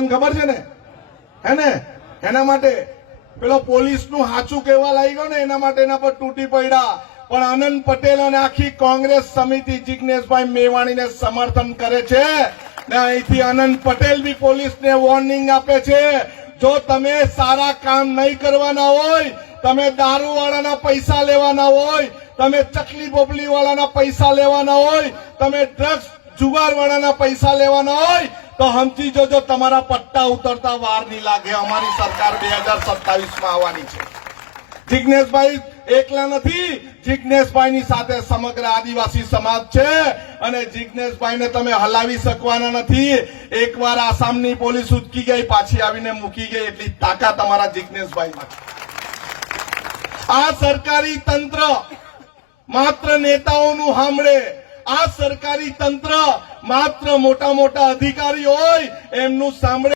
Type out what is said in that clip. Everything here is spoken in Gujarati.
બધાને ખબર છે ને, હે ને? એના માટે પેલો પોલીસનું સાચું કહેવા લાગ્યો ને, એના માટે એના પર તૂટી પડ્યા. પણ આનંદ પટેલ અને આખી કોંગ્રેસ સમિતિ જિગ્નેશભાઈ મેવાણીને સમર્થન કરે છે ને અહીંથી આનંદ પટેલ બી પોલીસને વોર્નિંગ આપે છે, જો તમે સારા કામ નહીં કરવાના હોય, તમે દારૂવાળાના પૈસા લેવાના હોય, તમે ચકલી બોબલી વાળાના પૈસા લેવાના હોય, તમે ડ્રગ્સ જુગારવાળાના પૈસા લેવાના હોય તો સમજી જોજો તમારા પટ્ટા ઉતરતા વાર નહીં લાગે. અમારી સરકાર 2027માં આવવાની છે. જિગ્નેશભાઈ એકલા નથી, જિગ્નેશભાઈની સાથે સમગ્ર આદિવાસી સમાજ છે અને જિગ્નેશભાઈને તમે હલાવી શકવાના નથી. એકવાર આસામની પોલીસ ઉચકી ગઈ, પાછી આવીને મૂકી ગઈ, એટલી તાકાત અમારા જિગ્નેશભાઈમાં છે. આ સરકારી તંત્ર માત્ર નેતાઓનું સાંભળે, આ સરકારી તંત્ર માત્ર મોટા મોટા અધિકારી હોય એમનું સાંભળે.